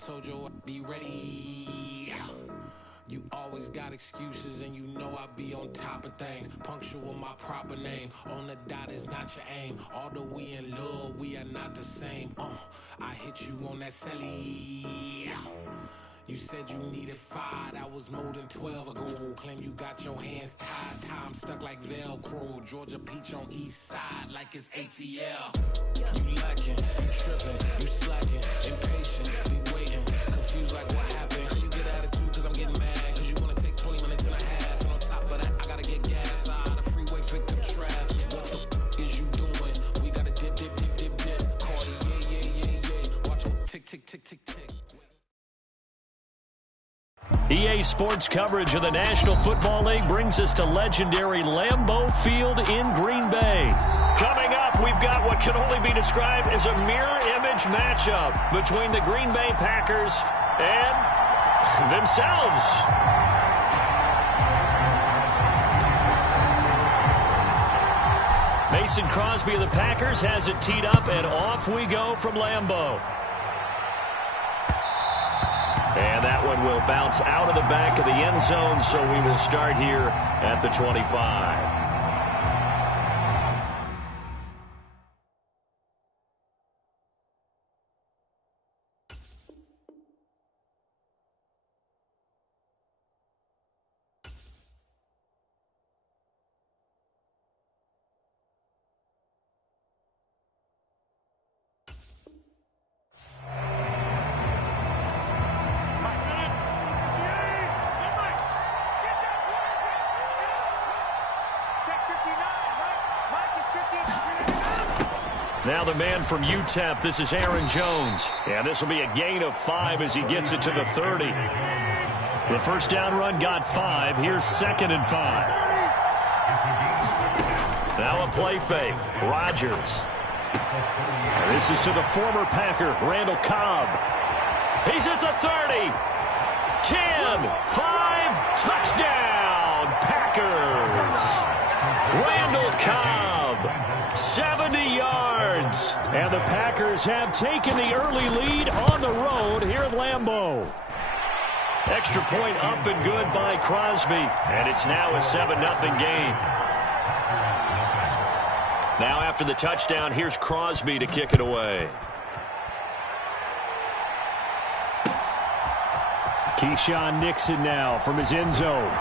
told you I'd be ready. You always got excuses and you know I be on top of things. Punctual my proper name. On the dot is not your aim. Although we in love, we are not the same. I hit you on that celly. You said you needed 5, that was more than 12 ago. Claim you got your hands tied, time stuck like Velcro. Georgia Peach on east side like it's ATL. You lacking, you tripping, you slacking, impatient, be waiting, confused like what happened. How you get attitude cause I'm getting mad, cause you wanna take 20 minutes and a half. And on top of that, I gotta get gas out of the freeway, pick up traffic. What the f is you doing? We gotta dip, dip, dip, dip, dip. Cardi, yeah. Watch your tick, tick, tick, tick, tick. EA Sports coverage of the National Football League brings us to legendary Lambeau Field in Green Bay. Coming up, we've got what can only be described as a mirror image matchup between the Green Bay Packers and themselves. Mason Crosby of the Packers has it teed up, and off we go from Lambeau. And that one will bounce out of the back of the end zone, so we will start here at the 25. Now the man from UTEP, this is Aaron Jones. And this will be a gain of 5 as he gets it to the 30. The first down run got 5. Here's 2nd and 5. Now a play fake. Rodgers. And this is to the former Packer, Randall Cobb. He's at the 30. 10, 5, touchdown, Packers. Randall Cobb, 70 yards. And the Packers have taken the early lead on the road here at Lambeau. Extra point up and good by Crosby. And it's now a 7-0 game. Now after the touchdown, here's Crosby to kick it away. Keyshawn Nixon now from his end zone.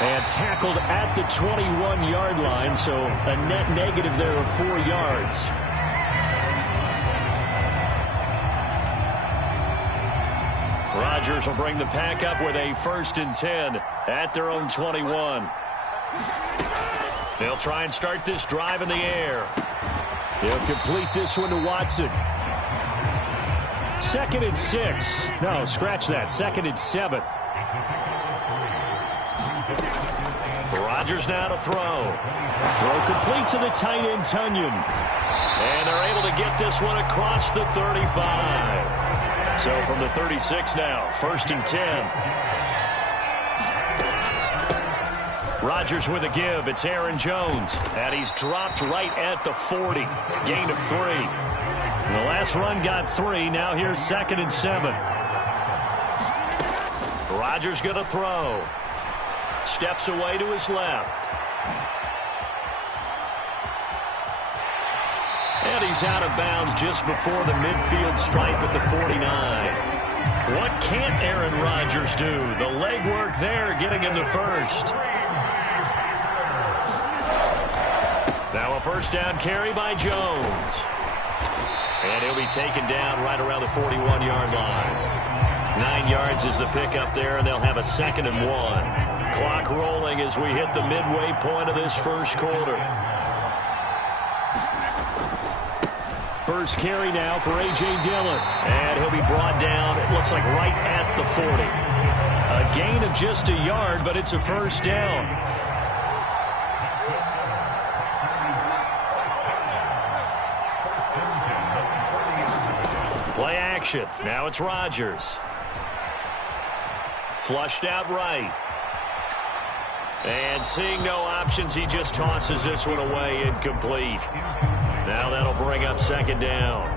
And tackled at the 21-yard line, so a net negative there of 4 yards. Rodgers will bring the Pack up with a 1st and 10 at their own 21. They'll try and start this drive in the air. They'll complete this one to Watson. 2nd and 6. No, scratch that. 2nd and 7. Rodgers now to throw. Throw complete to the tight end, Tunyon. And they're able to get this one across the 35. So from the 36 now, 1st and 10. Rodgers with a give. It's Aaron Jones. And he's dropped right at the 40. Gain of 3. And the last run got 3. Now here's 2nd and 7. Rodgers going to throw. Steps away to his left. And he's out of bounds just before the midfield stripe at the 49. What can't Aaron Rodgers do? The legwork there getting him the first. Now a 1st down carry by Jones. And he'll be taken down right around the 41-yard line. 9 yards is the pickup there, and they'll have a 2nd and 1. Clock rolling as we hit the midway point of this first quarter. First carry now for A.J. Dillon. And he'll be brought down, it looks like right at the 40. A gain of just a yard, but it's a 1st down. Play action. Now it's Rodgers. Flushed out right. And seeing no options, he just tosses this one away incomplete. Now that'll bring up 2nd down.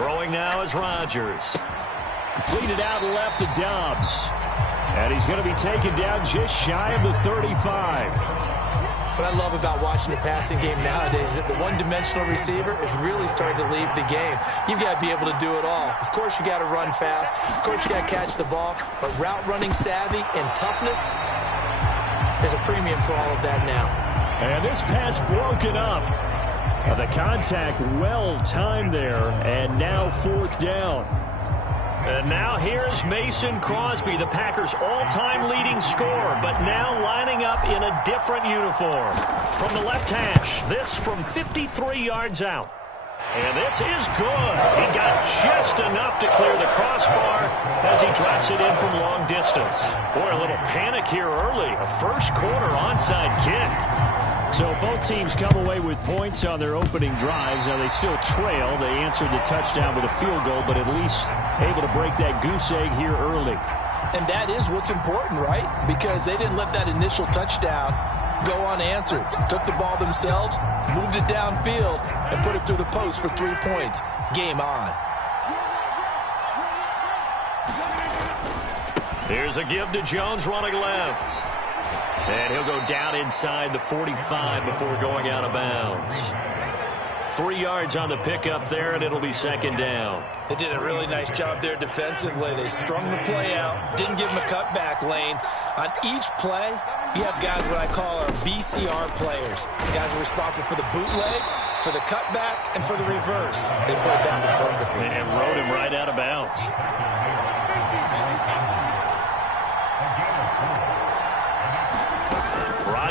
Throwing now is Rodgers. Completed out left to Dobbs. And he's going to be taken down just shy of the 35. What I love about watching the passing game nowadays is that the one-dimensional receiver is really starting to leave the game. You've got to be able to do it all. Of course, you got to run fast. Of course, you got to catch the ball. But route running savvy and toughness, there's a premium for all of that now. And this pass broken up. The contact well timed there, and now fourth down. And now here's Mason Crosby, the Packers' all-time leading scorer, but now lining up in a different uniform. From the left hash, this from 53 yards out. And this is good. He got just enough to clear the crossbar as he drops it in from long distance. Boy, a little panic here early. A first-quarter onside kick. So both teams come away with points on their opening drives. Now they still trail. They answered the touchdown with a field goal, but at least able to break that goose egg here early. And that is what's important, right? Because they didn't let that initial touchdown go unanswered. Took the ball themselves, moved it downfield, and put it through the post for 3 points. Game on. Here's a give to Jones running left. And he'll go down inside the 45 before going out of bounds. 3 yards on the pickup there, and it'll be second down. They did a really nice job there defensively. They strung the play out, didn't give him a cutback lane. On each play, you have guys what I call our BCR players. The guys are responsible for the bootleg, for the cutback, and for the reverse. They played that one perfectly. And rode him right out of bounds.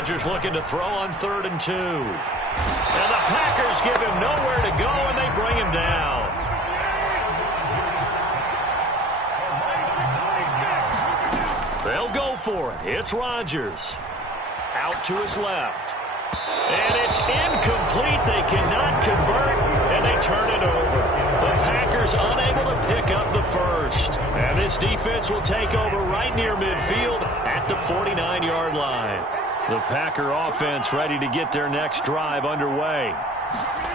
Rodgers looking to throw on 3rd and 2. And the Packers give him nowhere to go, and they bring him down. They'll go for it. It's Rodgers. Out to his left. And it's incomplete. They cannot convert, and they turn it over. The Packers unable to pick up the first. And this defense will take over right near midfield at the 49-yard line. The Packer offense ready to get their next drive underway.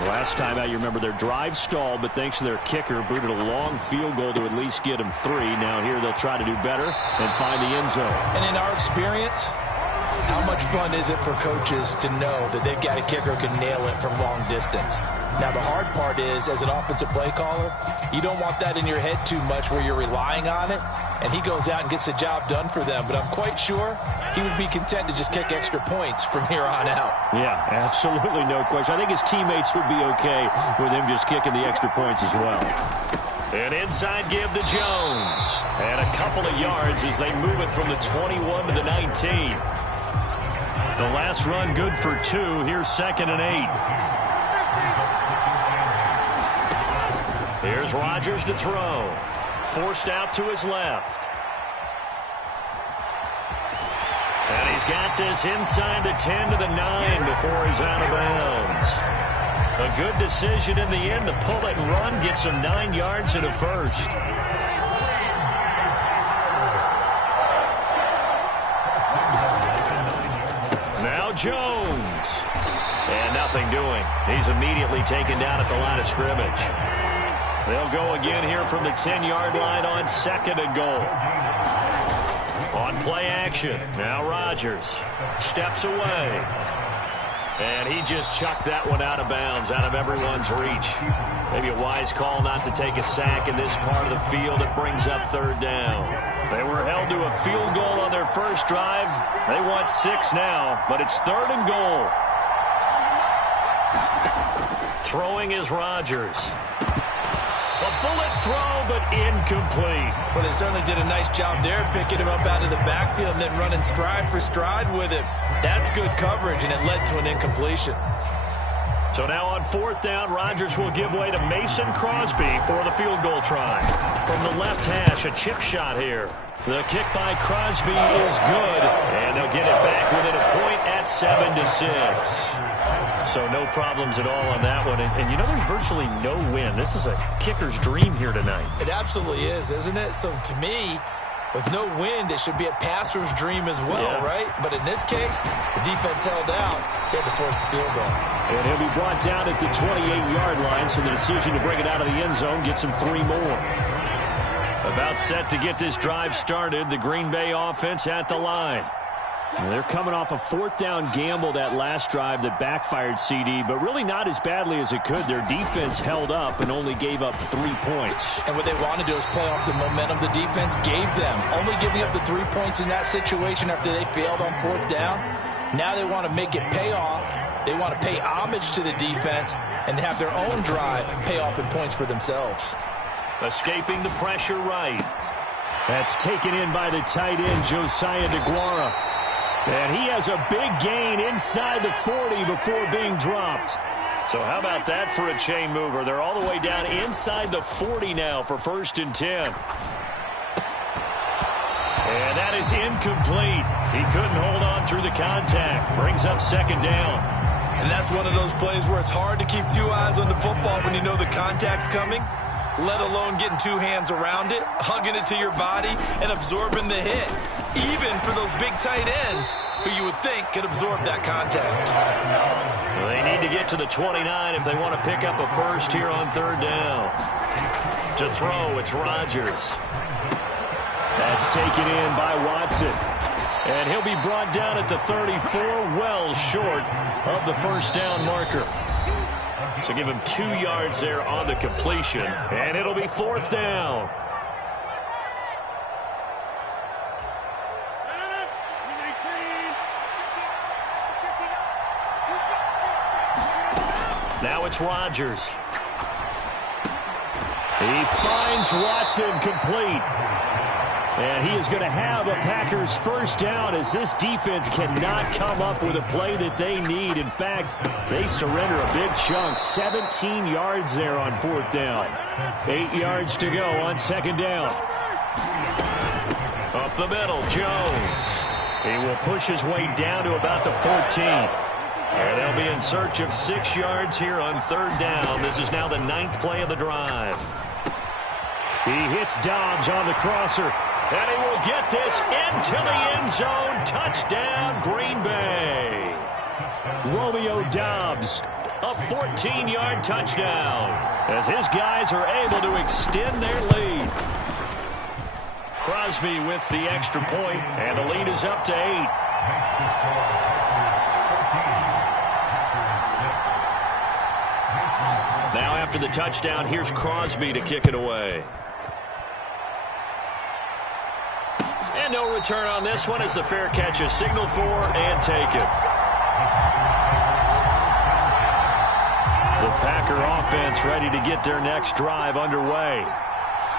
Last time out, you remember their drive stalled, but thanks to their kicker, booted a long field goal to at least get them 3. Now here they'll try to do better and find the end zone. And in our experience, how much fun is it for coaches to know that they've got a kicker who can nail it from long distance? Now, the hard part is, as an offensive play caller, you don't want that in your head too much where you're relying on it, and he goes out and gets the job done for them. But I'm quite sure he would be content to just kick extra points from here on out. Yeah, absolutely no question. I think his teammates would be okay with him just kicking the extra points as well. An inside give to Jones. And a couple of yards as they move it from the 21 to the 19. The last run good for 2. Here's 2nd and 8. Here's Rodgers to throw. Forced out to his left. And he's got this inside the 10 to the 9 before he's out of bounds. A good decision in the end to pull it and run, gets him 9 yards and a first. Now Jones. And nothing doing. He's immediately taken down at the line of scrimmage. They'll go again here from the 10-yard line on 2nd and goal. On play action, now Rodgers steps away. And he just chucked that one out of bounds, out of everyone's reach. Maybe a wise call not to take a sack in this part of the field. It brings up 3rd down. They were held to a field goal on their first drive. They want 6 now, but it's 3rd and goal. Throwing is Rodgers. A bullet throw, but incomplete. Well, they certainly did a nice job there, picking him up out of the backfield and then running stride for stride with him. That's good coverage, and it led to an incompletion. So now on 4th down, Rodgers will give way to Mason Crosby for the field goal try. From the left hash, a chip shot here. The kick by Crosby is good, and they'll get it back within a point at 7-6. So no problems at all on that one. And you know, there's virtually no win. This is a kicker's dream here tonight. It absolutely is, isn't it? So to me, With no wind, it should be a passer's dream as well, right? But in this case, the defense held out. They had to force the field goal. And he'll be brought down at the 28-yard line, so the decision to bring it out of the end zone gets him 3 more. About set to get this drive started, the Green Bay offense at the line. And they're coming off a 4th down gamble that last drive that backfired, CD, but really not as badly as it could. Their defense held up and only gave up 3 points. And what they want to do is play off the momentum the defense gave them. Only giving up the 3 points in that situation after they failed on 4th down. Now they want to make it pay off. They want to pay homage to the defense and have their own drive pay off in points for themselves. Escaping the pressure right. That's taken in by the tight end, Josiah DeGuara. And he has a big gain inside the 40 before being dropped. So how about that for a chain mover? They're all the way down inside the 40 now for 1st and 10. And that is incomplete. He couldn't hold on through the contact. Brings up 2nd down. And that's one of those plays where it's hard to keep 2 eyes on the football when you know the contact's coming, let alone getting 2 hands around it, hugging it to your body, and absorbing the hit. Even for those big tight ends who you would think could absorb that contact. Well, they need to get to the 29 if they want to pick up a first here on 3rd down. To throw, it's Rodgers. That's taken in by Watson. And he'll be brought down at the 34, well short of the 1st down marker. So give him 2 yards there on the completion, and it'll be 4th down. Now it's Rodgers. He finds Watson complete. And he is going to have a Packers 1st down as this defense cannot come up with a play that they need. In fact, they surrender a big chunk. 17 yards there on 4th down. 8 yards to go on 2nd down. Up the middle, Jones. He will push his way down to about the 14. And they'll be in search of 6 yards here on 3rd down. This is now the 9th play of the drive. He hits Dobbs on the crosser. And he will get this into the end zone. Touchdown, Green Bay. Romeo Dobbs, a 14-yard touchdown, as his guys are able to extend their lead. Crosby with the extra point, and the lead is up to 8. Now after the touchdown, here's Crosby to kick it away. And no return on this one as the fair catch is signaled for and taken. The Packer offense ready to get their next drive underway.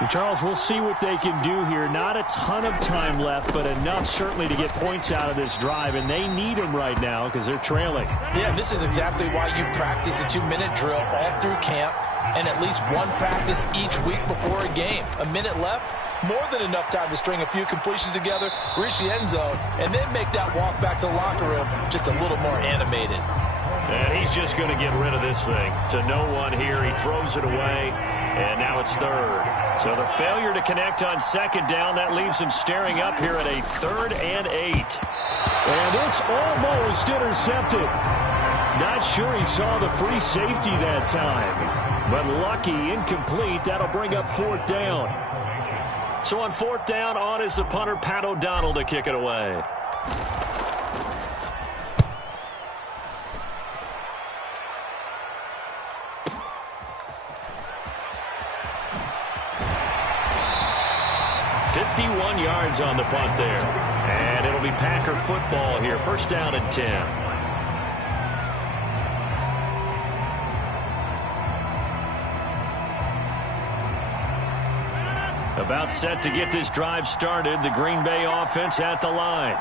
And Charles, we'll see what they can do here. Not a ton of time left, but enough certainly to get points out of this drive, and they need them right now because they're trailing. Yeah, this is exactly why you practice a 2-minute drill all through camp and at least one practice each week before a game. A minute left, more than enough time to string a few completions together, reach the end zone, and then make that walk back to the locker room just a little more animated. And he's just going to get rid of this thing. To no one here, he throws it away, and now it's 3rd. So the failure to connect on 2nd down, that leaves him staring up here at a 3rd and 8. And this almost intercepted. Not sure he saw the free safety that time, but lucky, incomplete. That'll bring up 4th down. So on 4th down, on is the punter, Pat O'Donnell, to kick it away. Yards on the punt there. And it'll be Packer football here. 1st down and 10. About set to get this drive started. The Green Bay offense at the line.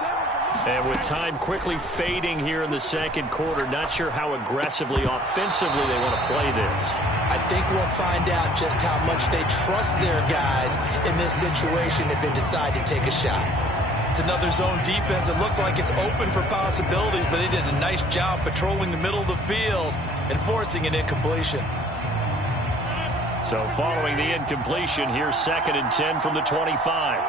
And with time quickly fading here in the 2nd quarter, not sure how aggressively, offensively they want to play this. I think we'll find out just how much they trust their guys in this situation if they decide to take a shot. It's another zone defense. It looks like it's open for possibilities, but they did a nice job patrolling the middle of the field and forcing an incompletion. So following the incompletion, here's 2nd and 10 from the 25.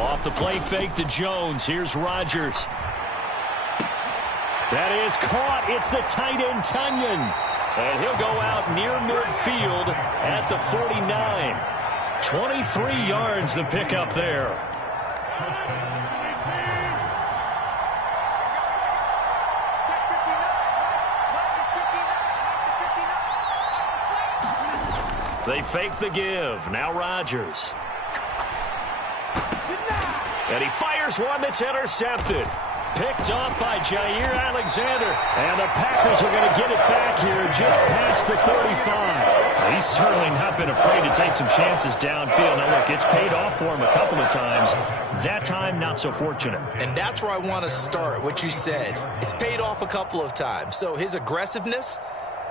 Off the play fake to Jones. Here's Rodgers. That is caught. It's the tight end, Tunyon. And he'll go out near midfield at the 49. 23 yards the pickup there. They fake the give. Now Rodgers. And he fires one that's intercepted. Picked off by Jair Alexander. And the Packers are going to get it back here just past the 35. He's certainly not been afraid to take some chances downfield. Now, look, it's paid off for him a couple of times. That time, not so fortunate. And that's where I want to start, what you said. It's paid off a couple of times. So his aggressiveness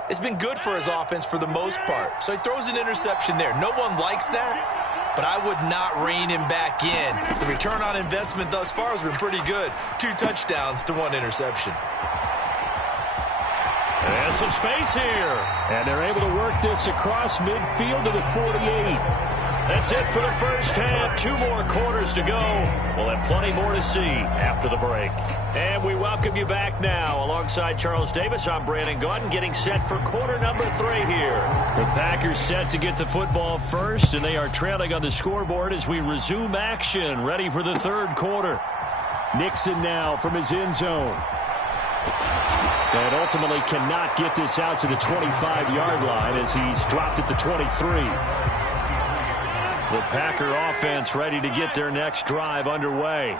has been good for his offense for the most part. So he throws an interception there. No one likes that. But I would not rein him back in. The return on investment thus far has been pretty good. 2 touchdowns to 1 interception. And some space here. And they're able to work this across midfield to the 48. That's it for the first half. 2 more quarters to go. We'll have plenty more to see after the break. And we welcome you back now. Alongside Charles Davis, I'm Brandon Gaudin, getting set for quarter number 3 here. The Packers set to get the football first, and they are trailing on the scoreboard as we resume action, ready for the 3rd quarter. Nixon now from his end zone. And ultimately cannot get this out to the 25-yard line as he's dropped at the 23. The Packer offense ready to get their next drive underway.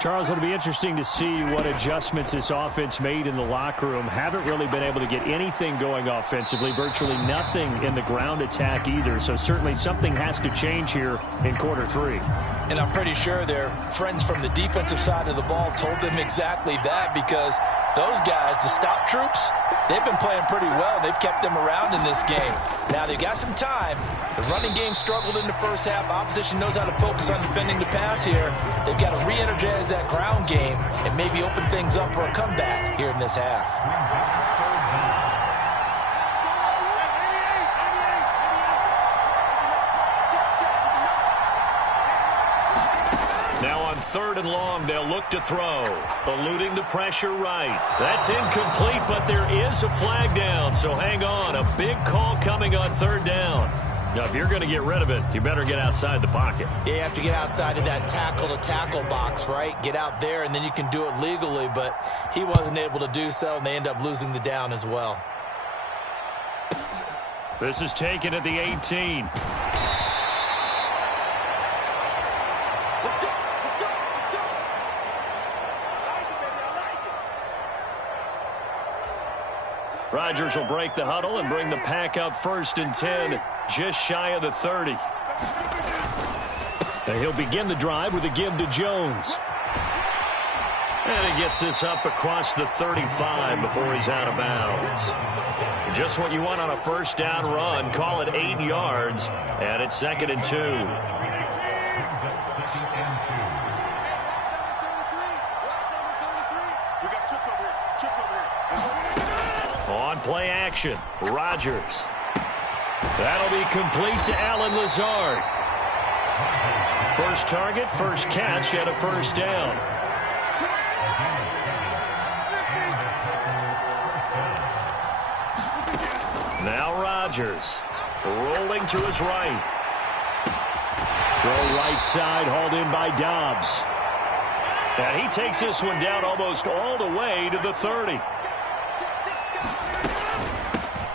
Charles, it'll be interesting to see what adjustments this offense made in the locker room. Haven't really been able to get anything going offensively, virtually nothing in the ground attack either. So certainly something has to change here in quarter 3. And I'm pretty sure their friends from the defensive side of the ball told them exactly that, because those guys, the stop troops, they've been playing pretty well. They've kept them around in this game. Now they've got some time. The running game struggled in the first half. Opposition knows how to focus on defending the pass here. They've got to re-energize that ground game and maybe open things up for a comeback here in this half. Now on 3rd and long, they'll look to throw. Eluding the pressure right. That's incomplete, but there is a flag down, so hang on. A big call coming on 3rd down. Now, if you're going to get rid of it, you better get outside the pocket. Yeah, you have to get outside of that tackle-to-tackle box, right? Get out there, and then you can do it legally, but he wasn't able to do so, and they end up losing the down as well. This is taken at the 18. Rodgers will break the huddle and bring the pack up 1st and 10, just shy of the 30. And he'll begin the drive with a give to Jones. And he gets this up across the 35 before he's out of bounds. Just what you want on a 1st down run. Call it 8 yards, and it's 2nd and 2. On play action, Rodgers. That'll be complete to Allen Lazard. First target, first catch, and a 1st down. Now Rodgers, rolling to his right. Throw right side, hauled in by Dobbs. And he takes this one down almost all the way to the 30.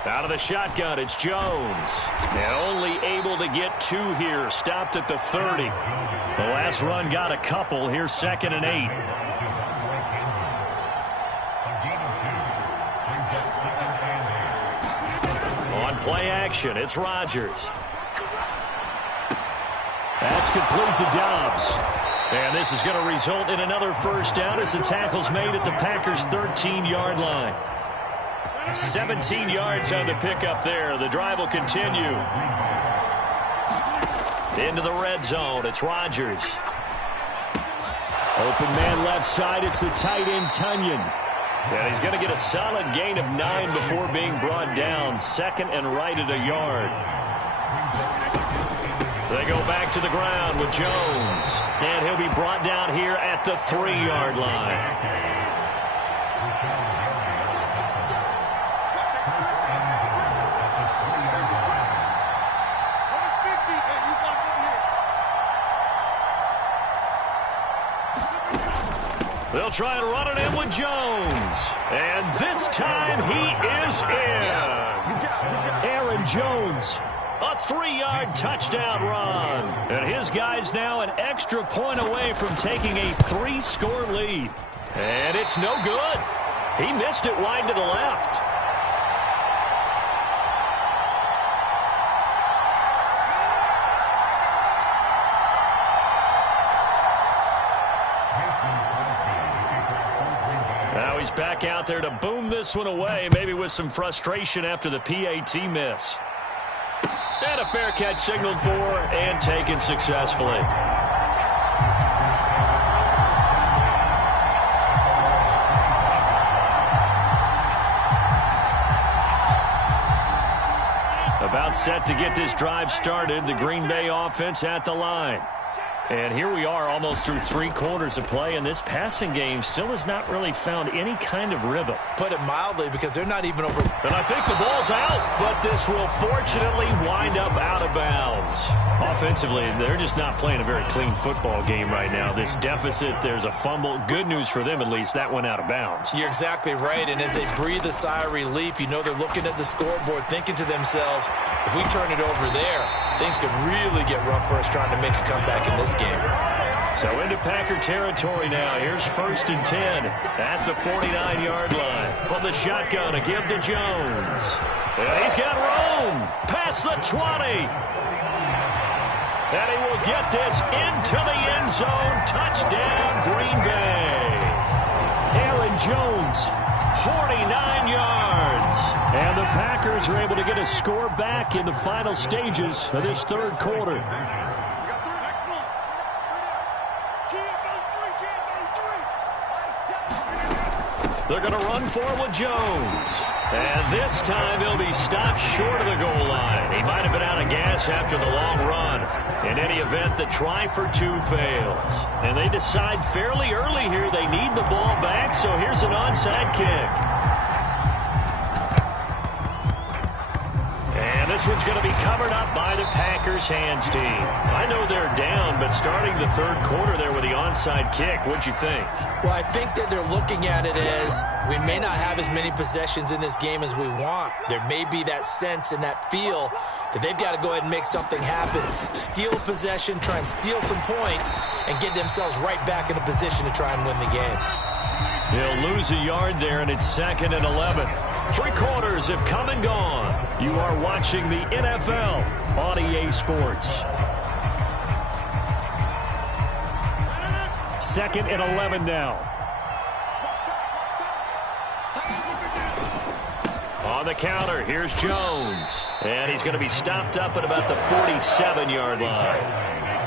Out of the shotgun, it's Jones. And only able to get 2 here. Stopped at the 30. The last run got a couple. Here's 2nd and 8. On play action, it's Rodgers. That's complete to Dobbs. And this is going to result in another 1st down as the tackle's made at the Packers' 13-yard line. 17 yards on the pickup there. The drive will continue. Into the red zone. It's Rodgers. Open man left side. It's the tight end, Tunyon. And he's going to get a solid gain of 9 before being brought down. 2nd and right at a yard. They go back to the ground with Jones. And he'll be brought down here at the 3-yard line. They'll try and run it in with Jones. And this time he is in. Yes. Aaron Jones, a 3-yard touchdown run. And his guy's now an extra point away from taking a 3-score lead. And it's no good. He missed it wide to the left. Now he's back out there to boom this one away, maybe with some frustration after the PAT miss. And a fair catch signaled for and taken successfully. About set to get this drive started, the Green Bay offense at the line. And here we are almost through 3 quarters of play, and this passing game still has not really found any kind of rhythm. Put it mildly, because they're not even over. And I think the ball's out, but this will fortunately wind up out of bounds. Offensively, they're just not playing a very clean football game right now. This deficit, there's a fumble. Good news for them, at least. That went out of bounds. You're exactly right, and as they breathe a sigh of relief, you know they're looking at the scoreboard, thinking to themselves, if we turn it over there, things could really get rough for us trying to make a comeback in this game. So into Packer territory now. Here's 1st and 10 at the 49-yard line. From the shotgun, a give to Jones. And he's got room past the 20. And he will get this into the end zone. Touchdown, Green Bay. Aaron Jones, 49 yards. And the Packers are able to get a score back in the final stages of this 3rd quarter. They're going to run for it with Jones. And this time he'll be stopped short of the goal line. He might have been out of gas after the long run. In any event, the try for 2 fails. And they decide fairly early here they need the ball back, so here's an onside kick. And this one's going to be covered up by the Packers hands team. I know they're down, but starting the 3rd quarter there with the onside kick, what'd you think? Well, I think that they're looking at it as we may not have as many possessions in this game as we want. There may be that sense and that feel that they've got to go ahead and make something happen. Steal possession, try and steal some points, and get themselves right back in a position to try and win the game. He'll lose a yard there, and it's 2nd and 11. 3 quarters have come and gone. You are watching the NFL on EA Sports. 2nd and 11 now. On the counter, here's Jones. And he's going to be stopped up at about the 47-yard line.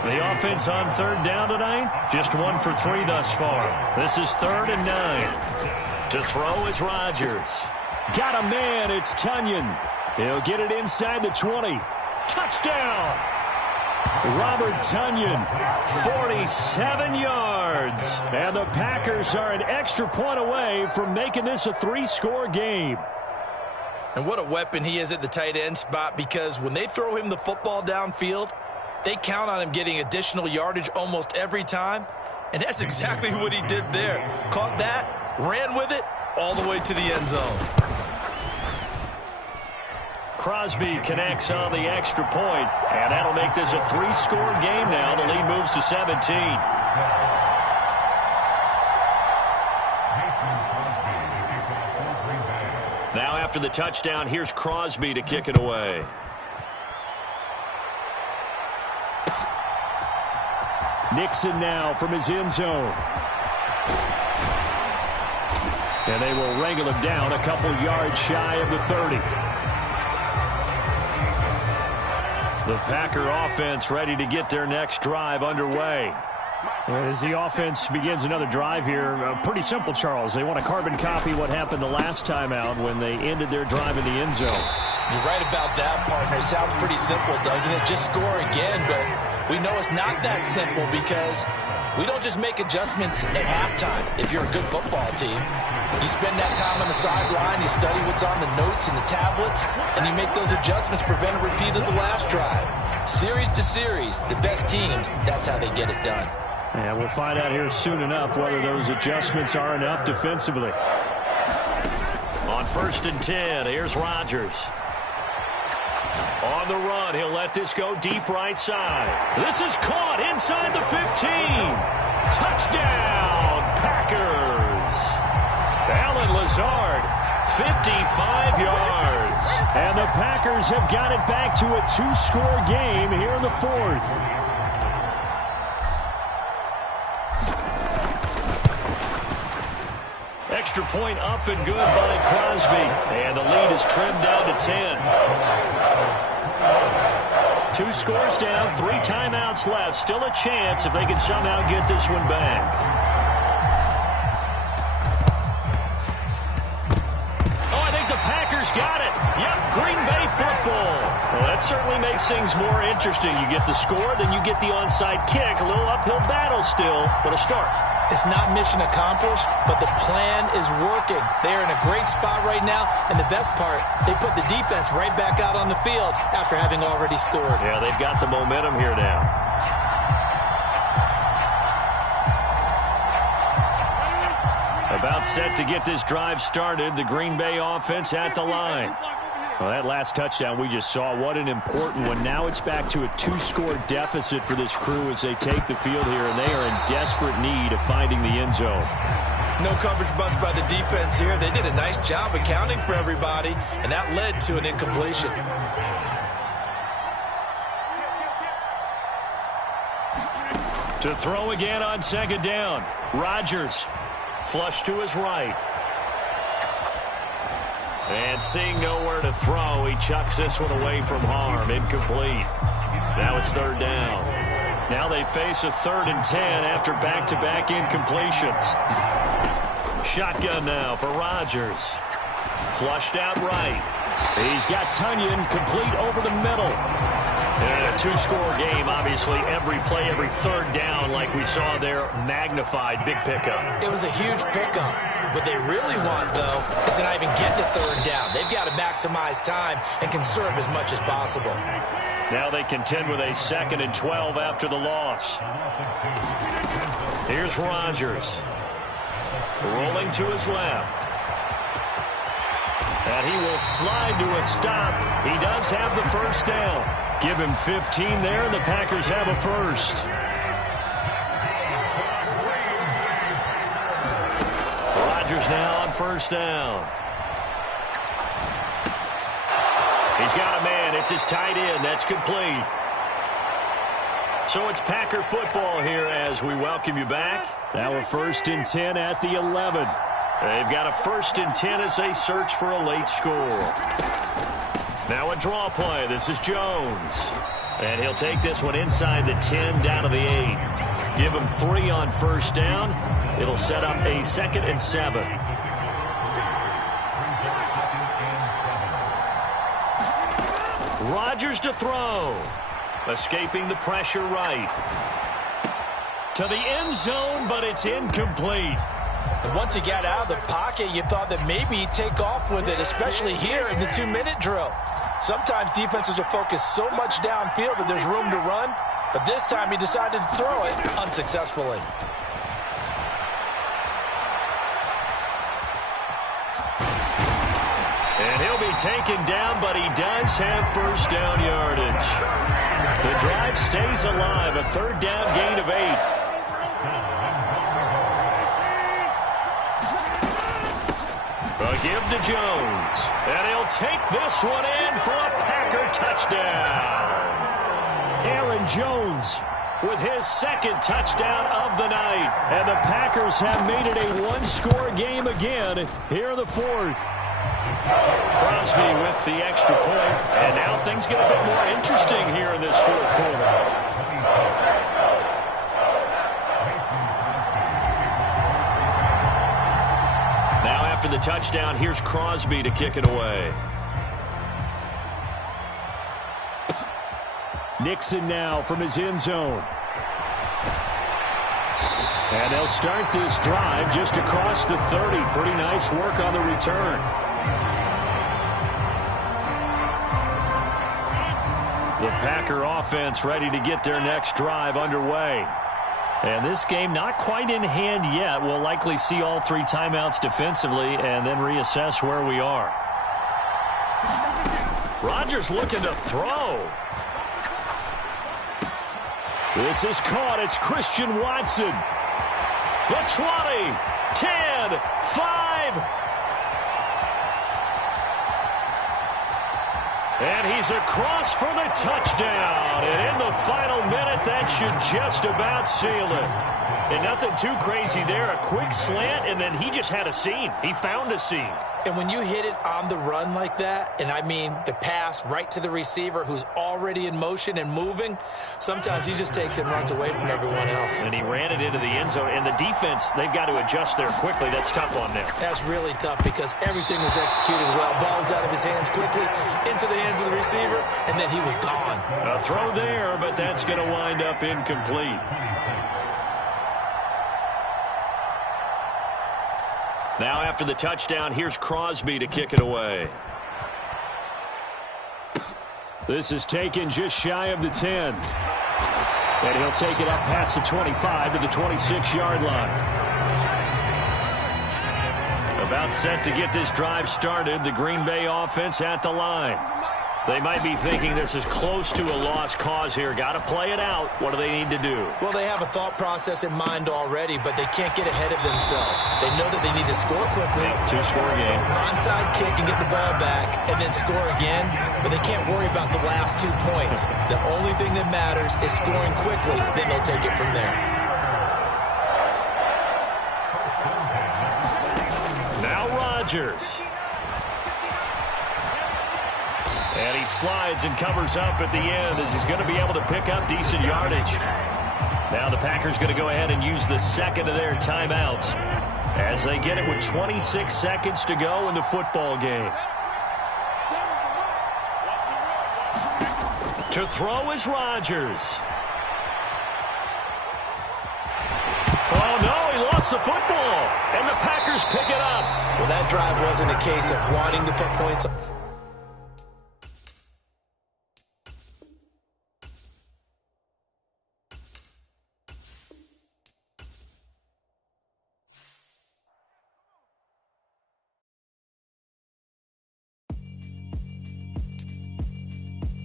The offense on 3rd down tonight, just 1 for 3 thus far. This is 3rd and 9. To throw is Rodgers. Got a man, it's Tunyon. He'll get it inside the 20. Touchdown! Robert Tunyon, 47 yards. And the Packers are an extra point away from making this a 3-score game. And what a weapon he is at the tight end spot, because when they throw him the football downfield, they count on him getting additional yardage almost every time. And that's exactly what he did there. Caught that, ran with it, all the way to the end zone. Crosby connects on the extra point, and that'll make this a 3-score game now. The lead moves to 17. Now after the touchdown, here's Crosby to kick it away. Nixon now from his end zone. And they will wrangle him down a couple yards shy of the 30. The Packer offense ready to get their next drive underway. And as the offense begins another drive here, pretty simple, Charles. They want to carbon copy what happened the last time out when they ended their drive in the end zone. You're right about that, partner. Sounds pretty simple, doesn't it? Just score again, but we know it's not that simple because we don't just make adjustments at halftime if you're a good football team. You spend that time on the sideline, you study what's on the notes and the tablets, and you make those adjustments, prevent a repeat of the last drive. Series to series, the best teams, that's how they get it done. Yeah, we'll find out here soon enough whether those adjustments are enough defensively. On 1st and 10, here's Rodgers. On the run, he'll let this go deep right side. This is caught inside the 15. Touchdown, Packers. Allen Lazard, 55 yards. And the Packers have got it back to a 2-score game here in the 4th. Extra point up and good by Crosby. And the lead is trimmed down to 10. 2 scores down, 3 timeouts left. Still a chance if they can somehow get this one back. Oh, I think the Packers got it. Yep, Green Bay football. Well, that certainly makes things more interesting. You get the score, then you get the onside kick. A little uphill battle still, but a start. It's not mission accomplished, but the plan is working. They're in a great spot right now, and the best part, they put the defense right back out on the field after having already scored. Yeah, they've got the momentum here now. About set to get this drive started. The Green Bay offense at the line. Well, that last touchdown we just saw, what an important one. Now it's back to a 2-score deficit for this crew as they take the field here, and they are in desperate need of finding the end zone. No coverage bust by the defense here. They did a nice job accounting for everybody, and that led to an incompletion. To throw again on 2nd down. Rodgers, flush to his right. And seeing nowhere to throw, he chucks this one away from harm. Incomplete. Now it's 3rd down. Now they face a 3rd and 10 after back-to-back incompletions. Shotgun now for Rodgers. Flushed out right. He's got Tunyon complete over the middle. And a 2-score game, obviously, every play, every 3rd down, like we saw there, magnified, big pickup. It was a huge pickup. What they really want, though, is to not even get to 3rd down. They've got to maximize time and conserve as much as possible. Now they contend with a 2nd and 12 after the loss. Here's Rodgers. Rolling to his left. And he will slide to a stop. He does have the 1st down. Give him 15 there, and the Packers have a 1st. Rodgers now on 1st down. He's got a man. It's his tight end. That's complete. So it's Packer football here as we welcome you back. Now a 1st and 10 at the 11. They've got a 1st and 10 as they search for a late score. Now a draw play. This is Jones. And he'll take this one inside the 10 down to the 8. Give him 3 on 1st down. It'll set up a 2nd and 7. Rodgers to throw. Escaping the pressure right. To the end zone, but it's incomplete. And once he got out of the pocket, you thought that maybe he'd take off with it, especially here in the 2-minute drill. Sometimes defenses will focus so much downfield that there's room to run, but this time he decided to throw it unsuccessfully. And he'll be taken down, but he does have 1st down yardage. The drive stays alive, a 3rd down gain of 8. A give to Jones. And he'll take this one in for a Packer touchdown. Aaron Jones with his 2nd touchdown of the night. And the Packers have made it a 1-score game again here in the 4th. Crosby with the extra point. And now things get a bit more interesting here in this 4th quarter. after the touchdown, here's Crosby to kick it away. Nixon now from his end zone. And they'll start this drive just across the 30. Pretty nice work on the return. The Packer offense ready to get their next drive underway. And this game not quite in hand yet. We'll likely see all 3 timeouts defensively and then reassess where we are. Rodgers looking to throw. This is caught. It's Christian Watson. The 20, 10, 5. And he's across for the touchdown. And in the final minute, that should just about seal it. And nothing too crazy there. A quick slant, and then he just had a seam. He found a seam. And when you hit it on the run like that, and I mean the pass right to the receiver who's already in motion and moving, sometimes he just takes it and runs away from everyone else. And he ran it into the end zone. And the defense, they've got to adjust there quickly. That's tough on them. That's really tough because everything was executed well. Ball's out of his hands quickly, into the hands of the receiver, and then he was gone. A throw there, but that's going to wind up incomplete. Now after the touchdown, here's Crosby to kick it away. This is taken just shy of the 10. And he'll take it up past the 25 to the 26-yard line. About set to get this drive started. The Green Bay offense at the line. They might be thinking this is close to a lost cause here. Got to play it out. What do they need to do? Well, they have a thought process in mind already, but they can't get ahead of themselves. They know that they need to score quickly. Yep, 2-score game. Onside kick and get the ball back and then score again, but they can't worry about the last 2 points. The only thing that matters is scoring quickly, then they'll take it from there. Now Rodgers. And he slides and covers up at the end as he's going to be able to pick up decent yardage. Now the Packers going to go ahead and use the second of their timeouts as they get it with 26 seconds to go in the football game. To throw is Rodgers. Oh, no, he lost the football. And the Packers pick it up. Well, that drive wasn't a case of wanting to put points on.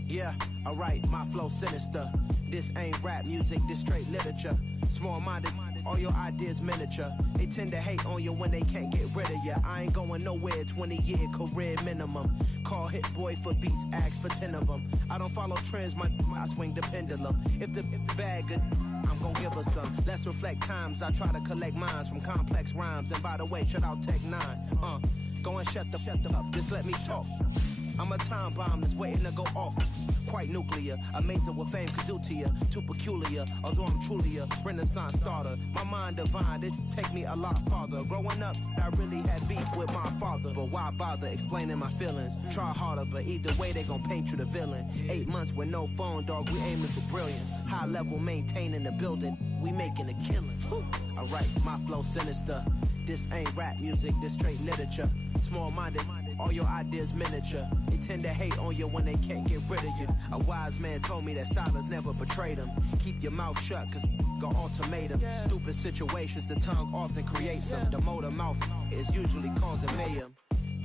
Yeah, alright, my flow sinister. This ain't rap music, this straight literature. Small-minded, all your ideas miniature. They tend to hate on you when they can't get rid of you. I ain't going nowhere, 20-year career minimum. Call Hit Boy for beats, ask for 10 of them. I don't follow trends, I swing the pendulum. If the bag good, I'm gonna give her some. Let's reflect times, I try to collect minds from complex rhymes. And by the way, shout out Tech 9. Go and shut the up, just let me talk. I'm a time bomb that's waiting to go off. Quite nuclear, amazing what fame could do to you. Too peculiar, although I'm truly a Renaissance starter. My mind divine, it take me a lot farther. Growing up, I really had beef with my father. But why bother explaining my feelings? Try harder, but either way they gon' paint you the villain. 8 months with no phone, dog, we aiming for brilliance. High level maintaining the building, we making a killing. Alright, my flow sinister. This ain't rap music, this straight literature. Small-minded, all your ideas miniature. They tend to hate on you when they can't get rid of you. A wise man told me that silence never betrayed him. Keep your mouth shut, cause got ultimatums. Stupid situations, the tongue often creates them. The motor mouth is usually causing mayhem.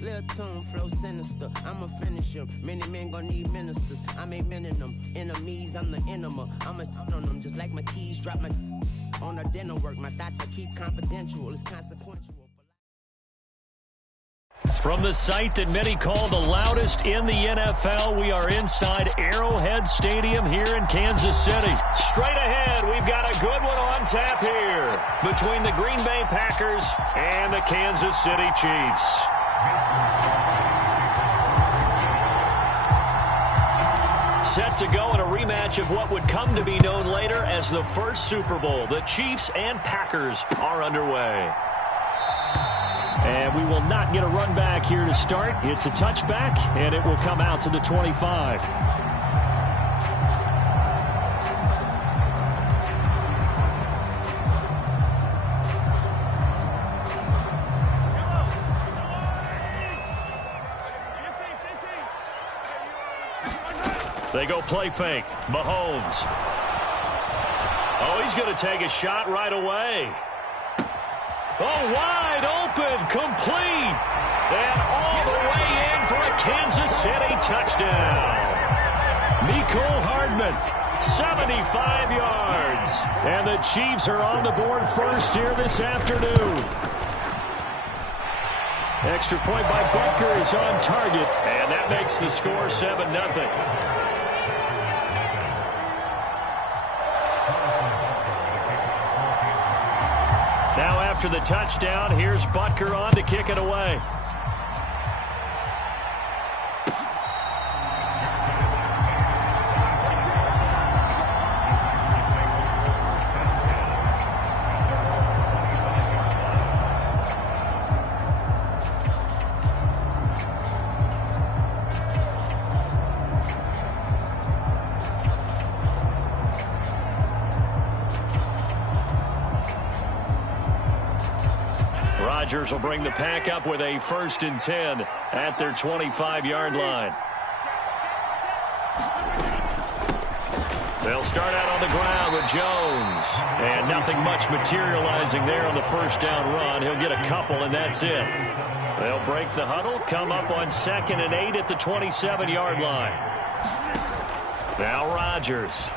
Lil' tune, flow sinister, I'ma finish him. Many men gon' need ministers, I make men in them. Enemies, I'm the enema, I'ma on them. Just like my keys, drop my on a dinner work. My thoughts I keep confidential, it's consequential. From the site that many call the loudest in the NFL, we are inside Arrowhead Stadium here in Kansas City. Straight ahead, we've got a good one on tap here between the Green Bay Packers and the Kansas City Chiefs. Set to go in a rematch of what would come to be known later as the first Super Bowl. The Chiefs and Packers are underway. And we will not get a run back here to start. It's a touchback, and it will come out to the 25. They go play fake. Mahomes. Oh, he's going to take a shot right away. Oh, wide open, complete. And all the way in for a Kansas City touchdown. Mecole Hardman, 75 yards. And the Chiefs are on the board first here this afternoon. Extra point by Butker is on target. And that makes the score 7-0. Now after the touchdown, here's Butker on to kick it away. Rodgers will bring the pack up with a 1st and 10 at their 25-yard line. They'll start out on the ground with Jones. And nothing much materializing there on the first down run. He'll get a couple, and that's it. They'll break the huddle, come up on 2nd and 8 at the 27-yard line. Now Rodgers.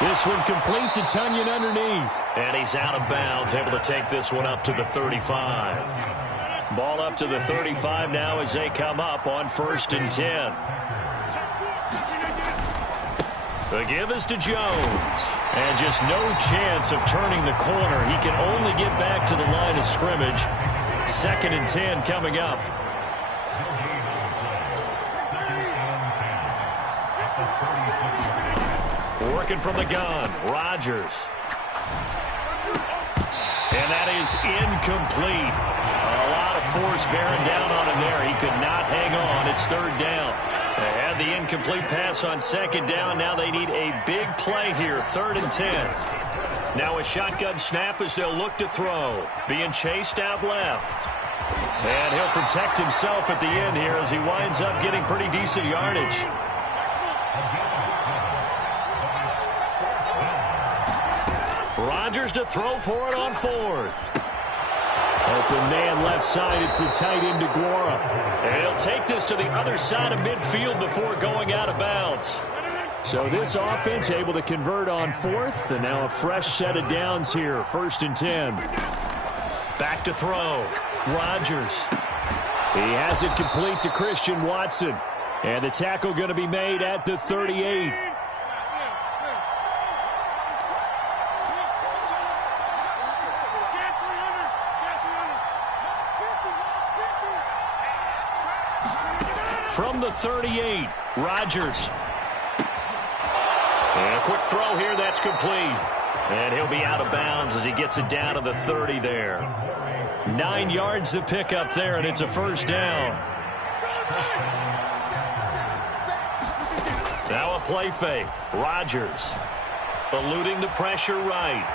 This one complete to Tunyon underneath. And he's out of bounds, able to take this one up to the 35. Ball up to the 35 now as they come up on 1st and 10. The give is to Jones. And just no chance of turning the corner. He can only get back to the line of scrimmage. 2nd and 10 coming up. Working from the gun, Rodgers. And that is incomplete. A lot of force bearing down on him there. He could not hang on. It's 3rd down. They had the incomplete pass on 2nd down. Now they need a big play here, 3rd and 10. Now a shotgun snap as they'll look to throw. Being chased out left. And he'll protect himself at the end here as he winds up getting pretty decent yardage. Rodgers to throw for it on 4th. Open man left side. It's a tight end to Guara. And he'll take this to the other side of midfield before going out of bounds. So this offense able to convert on 4th. And now a fresh set of downs here. 1st and 10. Back to throw. Rodgers. He has it complete to Christian Watson. And the tackle going to be made at the 38. From the 38, Rodgers. And a quick throw here, that's complete. And he'll be out of bounds as he gets it down to the 30 there. 9 yards to pick up there, and it's a 1st down. Now a play fake. Rodgers eluding the pressure right.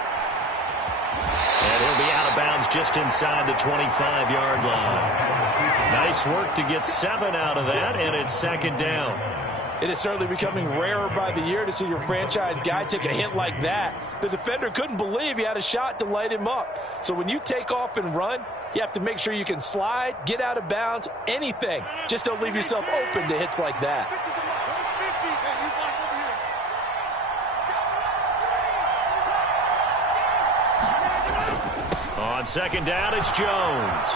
And he'll be out of bounds just inside the 25-yard line. Nice work to get 7 out of that, and it's 2nd down. It is certainly becoming rarer by the year to see your franchise guy take a hit like that. The defender couldn't believe he had a shot to light him up. So when you take off and run, you have to make sure you can slide, get out of bounds, anything. Just don't leave yourself open to hits like that. On 2nd down, it's Jones.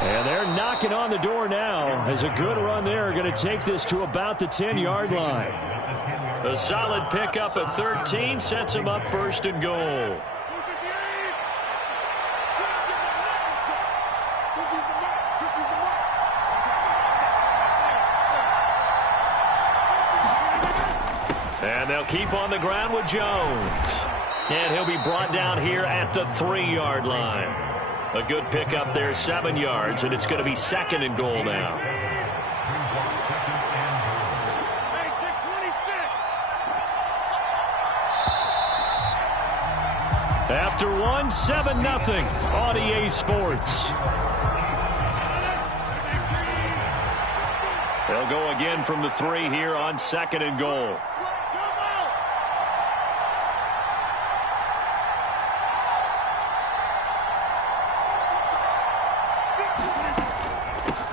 And they're knocking on the door now as a good run there. Going to take this to about the 10-yard line. A solid pickup at 13 sets him up 1st and goal. And they'll keep on the ground with Jones. And he'll be brought down here at the 3-yard line. A good pickup there, 7 yards, and it's going to be 2nd and goal now. After one, 7-0 on EA Sports. They'll go again from the 3 here on 2nd and goal.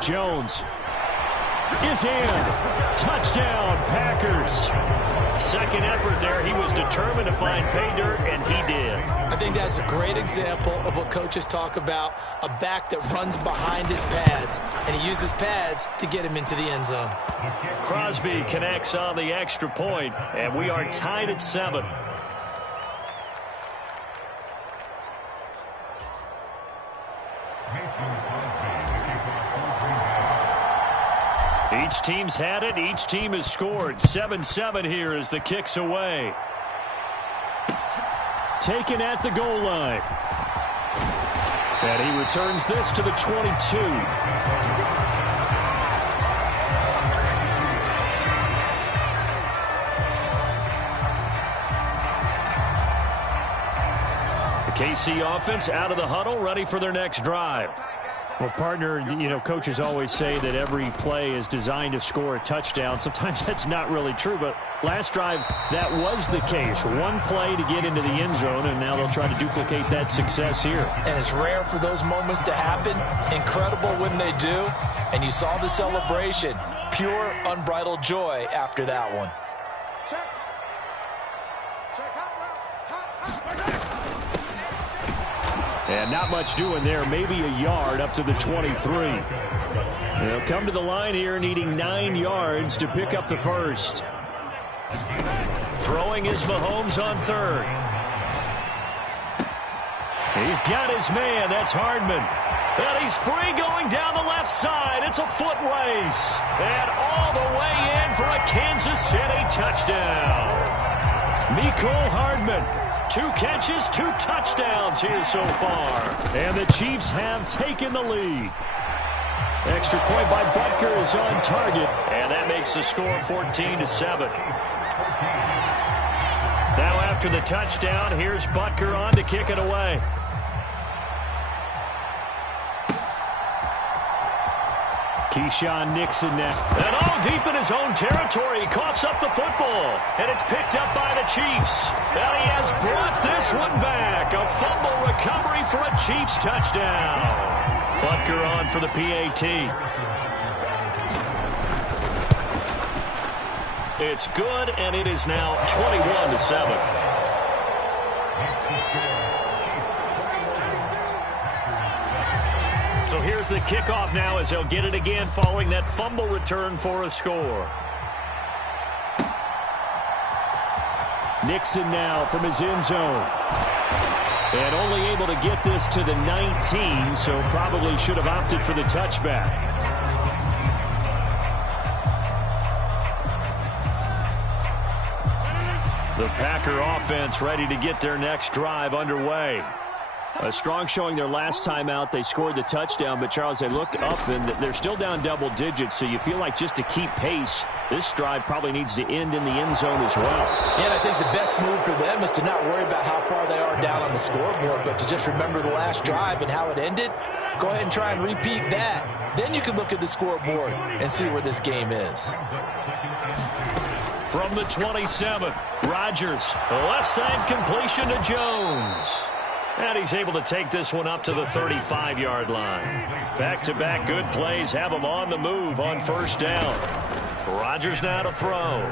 Jones is in. Touchdown, Packers. Second effort there. He was determined to find pay dirt, and he did. I think that's a great example of what coaches talk about, a back that runs behind his pads, and he uses pads to get him into the end zone. Crosby connects on the extra point, and we are tied at 7. Each team's had it. Each team has scored. 7-7 here as the kick's away. Taken at the goal line. And he returns this to the 22. The KC offense out of the huddle, ready for their next drive. Well, partner, you know, coaches always say that every play is designed to score a touchdown. Sometimes that's not really true, but last drive, that was the case. One play to get into the end zone, and now they'll try to duplicate that success here. And it's rare for those moments to happen. Incredible when they do. And you saw the celebration. Pure, unbridled joy after that one. And not much doing there. Maybe a yard up to the 23. They'll come to the line here needing 9 yards to pick up the first. Throwing is Mahomes on 3rd. He's got his man. That's Hardman. And he's free going down the left side. It's a foot race. And all the way in for a Kansas City touchdown. Mecole Hardman. 2 catches, 2 touchdowns here so far. And the Chiefs have taken the lead. Extra point by Butker is on target. And that makes the score 14-7. Now after the touchdown, here's Butker on to kick it away. Keyshawn Nixon now. And all deep in his own territory. He coughs up the football. And it's picked up by the Chiefs. And he has brought this one back. A fumble recovery for a Chiefs touchdown. Butker on for the PAT. It's good, and it is now 21-7. So here's the kickoff now as they'll get it again following that fumble return for a score. Nixon now from his end zone. And only able to get this to the 19, so probably should have opted for the touchback. The Packer offense ready to get their next drive underway. A strong showing their last time out. They scored the touchdown, but, Charles, they look up, and they're still down double digits, so you feel like just to keep pace, this drive probably needs to end in the end zone as well. Yeah, and I think the best move for them is to not worry about how far they are down on the scoreboard, but to just remember the last drive and how it ended. Go ahead and try and repeat that. Then you can look at the scoreboard and see where this game is. From the 27, Rodgers, left side completion to Jones. And he's able to take this one up to the 35-yard line. Back-to-back good plays have him on the move on first down. Rodgers now to throw.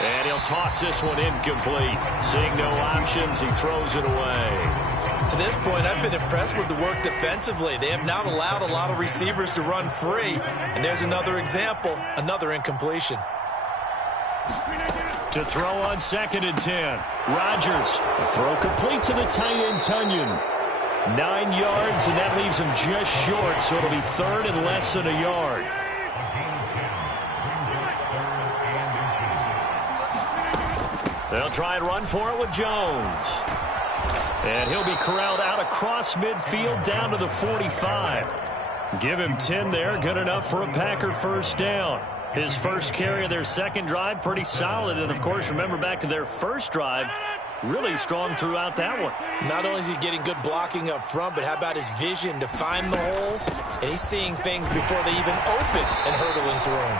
And he'll toss this one incomplete. Seeing no options, he throws it away. To this point, I've been impressed with the work defensively. They have not allowed a lot of receivers to run free. And there's another example, another incompletion. To throw on 2nd and 10. Rodgers. A throw complete to the tight end, Tunyon. 9 yards, and that leaves him just short, so it'll be 3rd and less than a yard. They'll try and run for it with Jones. And he'll be corralled out across midfield down to the 45. Give him 10 there. Good enough for a Packer first down. His first carry of their second drive, pretty solid. And, of course, remember back to their first drive, really strong throughout that one. Not only is he getting good blocking up front, but how about his vision to find the holes? And he's seeing things before they even open and hurdling through them.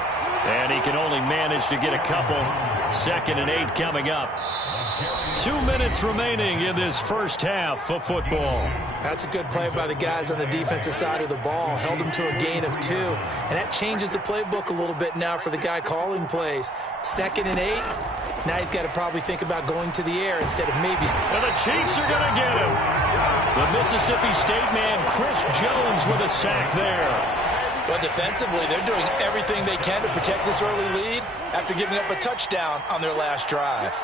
And he can only manage to get a couple. 2nd and 8 coming up. 2 minutes remaining in this first half of football. That's a good play by the guys on the defensive side of the ball. Held him to a gain of 2. And that changes the playbook a little bit now for the guy calling plays. 2nd and 8. Now he's got to probably think about going to the air instead of maybe. And the Chiefs are going to get him. The Mississippi State man, Chris Jones, with a sack there. But defensively, they're doing everything they can to protect this early lead after giving up a touchdown on their last drive.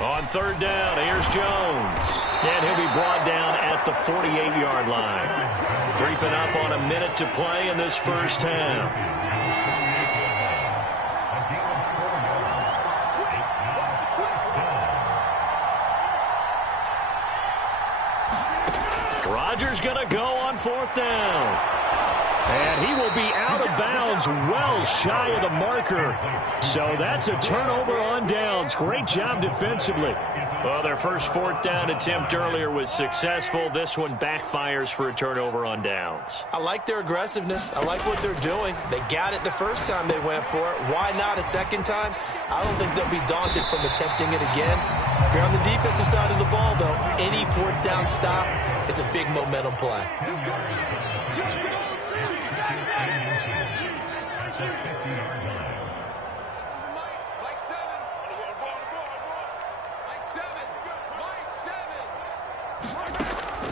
On 3rd down, here's Jones. And he'll be brought down at the 48-yard line. Creeping up on a minute to play in this first half. Rodgers going to go on 4th down. And he will be out of bounds well shy of the marker. So that's a turnover on downs. Great job defensively. Well, their first 4th down attempt earlier was successful. This one backfires for a turnover on downs. I like their aggressiveness. I like what they're doing. They got it the first time they went for it. Why not a second time? I don't think they'll be daunted from attempting it again. If you're on the defensive side of the ball, though, any 4th down stop is a big momentum play.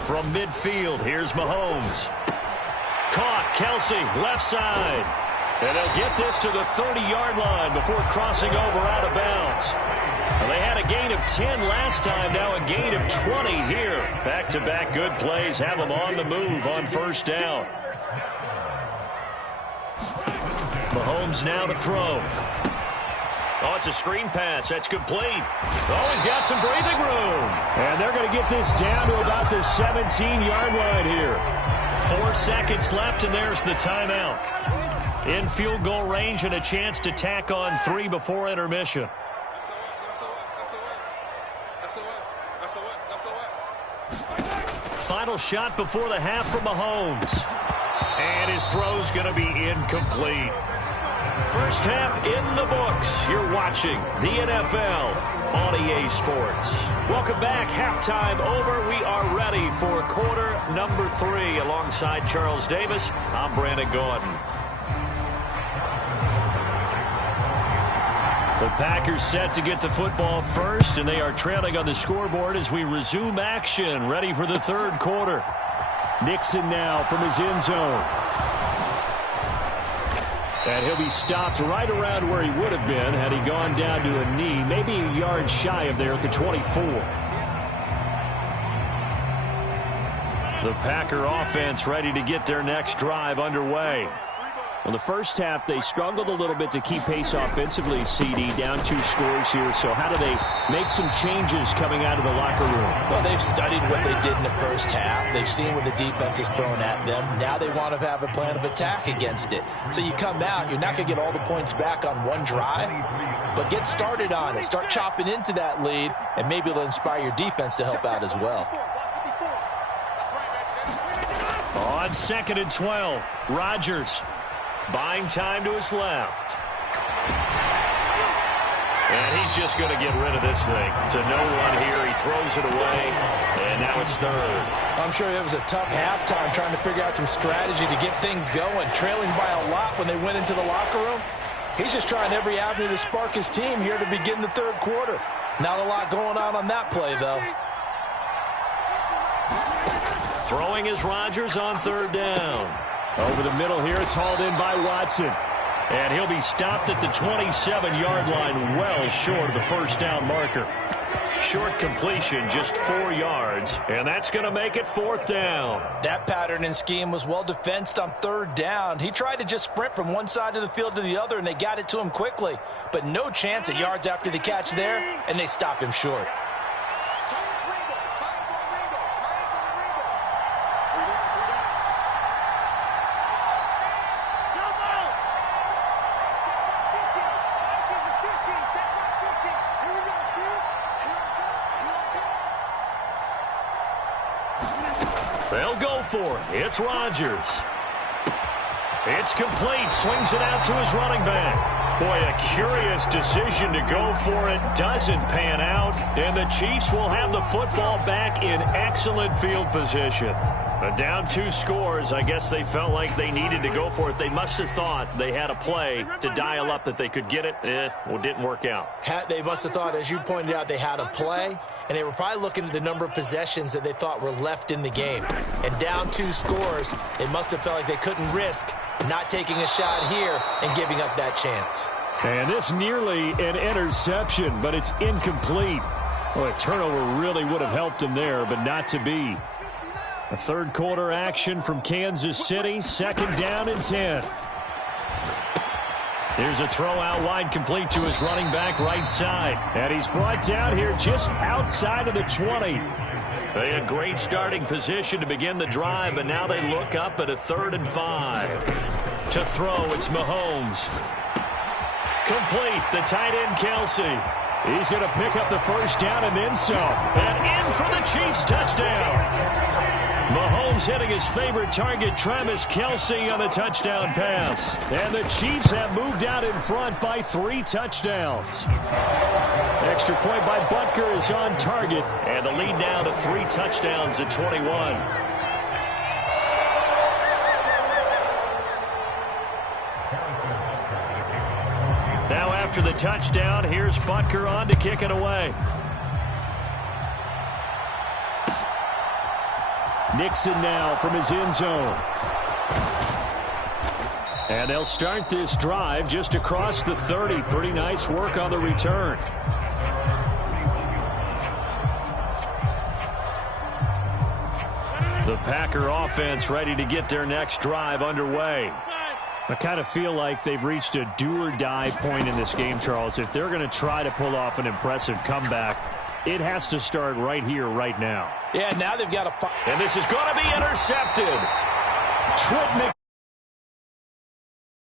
From midfield, here's Mahomes. Caught, Kelsey, left side. And they'll get this to the 30-yard line before crossing over out of bounds. Well, they had a gain of 10 last time, now a gain of 20 here. Back-to-back good plays have them on the move on first down. Mahomes now to throw. Oh, it's a screen pass. That's complete. Oh, he's got some breathing room. And they're going to get this down to about the 17-yard line here. 4 seconds left, and there's the timeout. In field goal range and a chance to tack on 3 before intermission. Final shot before the half from Mahomes. And his throw's going to be incomplete. First half in the books. You're watching the NFL on EA Sports. Welcome back. Halftime over. We are ready for quarter number 3. Alongside Charles Davis, I'm Brandon Gordon. The Packers set to get the football first, and they are trailing on the scoreboard as we resume action, ready for the 3rd quarter. Nixon now from his end zone. And he'll be stopped right around where he would have been had he gone down to a knee, maybe a yard shy of there at the 24. The Packer offense ready to get their next drive underway. Well, the first half, they struggled a little bit to keep pace offensively, CD, down 2 scores here. So how do they make some changes coming out of the locker room? Well, they've studied what they did in the first half. They've seen what the defense is throwing at them. Now they want to have a plan of attack against it. So you come out, you're not going to get all the points back on one drive, but get started on it. Start chopping into that lead, and maybe it'll inspire your defense to help out as well. On 2nd and 12, Rodgers. Buying time to his left. And he's just going to get rid of this thing. To no one here. He throws it away. And now it's 3rd. I'm sure it was a tough halftime trying to figure out some strategy to get things going. Trailing by a lot when they went into the locker room. He's just trying every avenue to spark his team here to begin the 3rd quarter. Not a lot going on that play, though. Throwing is Rodgers on 3rd down. Over the middle here, it's hauled in by Watson. And he'll be stopped at the 27-yard line, well short of the first down marker. Short completion, just 4 yards, and that's going to make it 4th down. That pattern and scheme was well defensed on 3rd down. He tried to just sprint from one side of the field to the other, and they got it to him quickly. But no chance at yards after the catch there, and they stop him short. They'll go for it. It's Rodgers. It's complete. Swings it out to his running back. Boy, a curious decision to go for it. Doesn't pan out. And the Chiefs will have the football back in excellent field position. Down 2 scores. I guess they felt like they needed to go for it. They must have thought they had a play to dial up that they could get it. Well, it didn't work out. They must have thought, as you pointed out, they had a play. And they were probably looking at the number of possessions that they thought were left in the game. And down 2 scores, they must have felt like they couldn't risk not taking a shot here and giving up that chance. And this nearly an interception, but it's incomplete. Well, a turnover really would have helped him there, but not to be. A 3rd quarter action from Kansas City, 2nd down and 10. Here's a throw out wide, complete to his running back right side. And he's brought down here just outside of the 20. They had great starting position to begin the drive, but now they look up at a 3rd and 5. To throw, it's Mahomes. Complete, the tight end Kelsey. He's going to pick up the 1st down and then some. And in for the Chiefs touchdown. Mahomes hitting his favorite target, Travis Kelsey, on a touchdown pass. And the Chiefs have moved out in front by 3 touchdowns. Extra point by Butker is on target. And the lead now to 3 touchdowns at 21. Now after the touchdown, here's Butker on to kick it away. Nixon now from his end zone. And they'll start this drive just across the 30. Pretty nice work on the return. The Packer offense ready to get their next drive underway. I kind of feel like they've reached a do-or-die point in this game, Charles. If they're going to try to pull off an impressive comeback, it has to start right here, right now. Yeah, now they've got to... And this is going to be intercepted. Trent